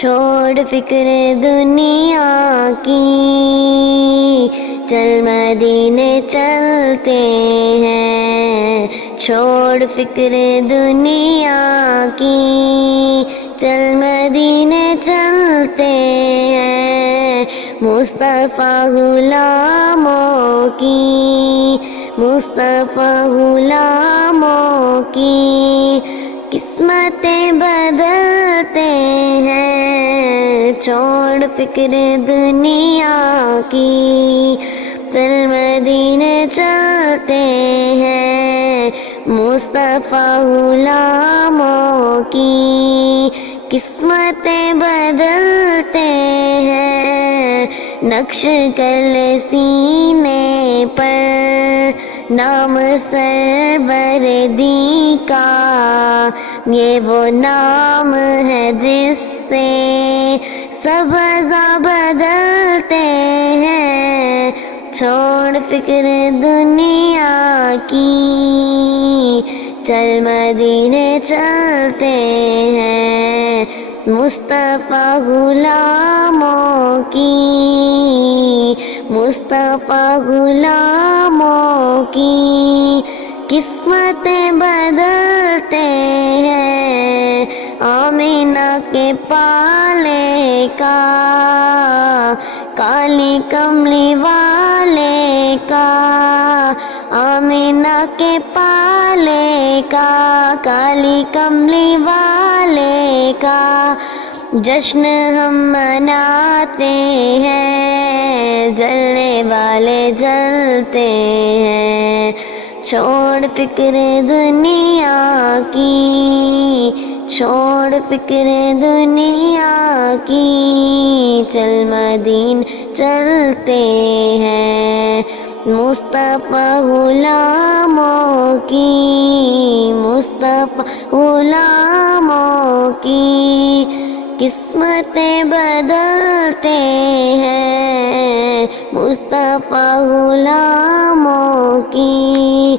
چھوڑ فکر دنیا کی، چل مدینے چلتے ہیں۔ چھوڑ فکر دنیا کی، چل مدینے چلتے ہیں۔ مصطفیٰ غلاموں کی، مصطفیٰ غلاموں کی قسمتیں بدلتے ہیں۔ چھوڑ فکر دنیا کی، چل مدینے چلتے ہیں۔ مصطفیٰ غلاموں کی قسمتیں بدلتے ہیں۔ نقش کر سینے پر نام سربردی کا، یہ وہ نام ہے جس سے سب اعضاء بدلتے ہیں۔ چھوڑ فکر دنیا کی، چل مدینے چلتے ہیں۔ مصطفیٰ غلاموں کی، مصطفیٰ غلاموں کی قسمتیں بدلتے ہیں۔ آمینہ کے پالے کا، کالی کملی والے کا، آمینہ کے پالے کا، کالی کملی والے کا جشن ہم مناتے ہیں۔ جلنے والے جلتے ہیں۔ چھوڑ فکر دنیا کی، چھوڑ فکر دنیا کی، چل مدینے چلتے ہیں۔ مصطفیٰ غلاموں کی، مصطفیٰ غلاموں کی قسمتیں بدلتے ہیں۔ مصطفیٰ غلاموں کی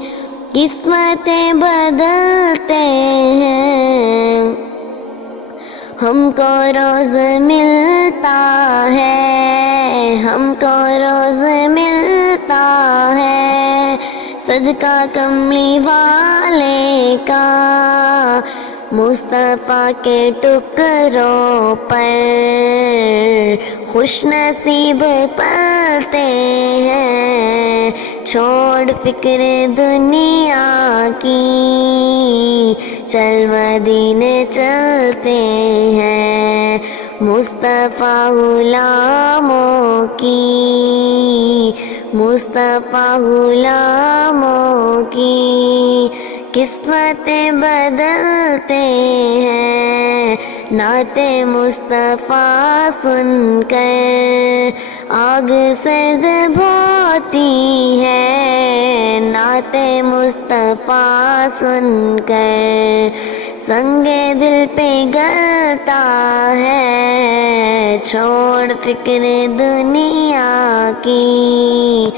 قسمتیں بدلتے ہیں۔ ہم کو روز ملتا ہے، ہم کو روز ملتا ہے صدقہ کملی والے کا۔ مصطفیٰ کے ٹکڑوں پر خوش نصیب پلتے ہیں۔ چھوڑ فکر دنیا کی، چل مدینے چلتے ہیں۔ مصطفیٰ غلاموں کی، مصطفیٰ غلاموں کی قسمتیں بدلتے ہیں۔ نعت مصطفیٰ سن کر آگ سرد ہوتی ہے۔ نعت مصطفیٰ سن کر سنگ دل پگھلتا ہے۔ چھوڑ فکر دنیا کی،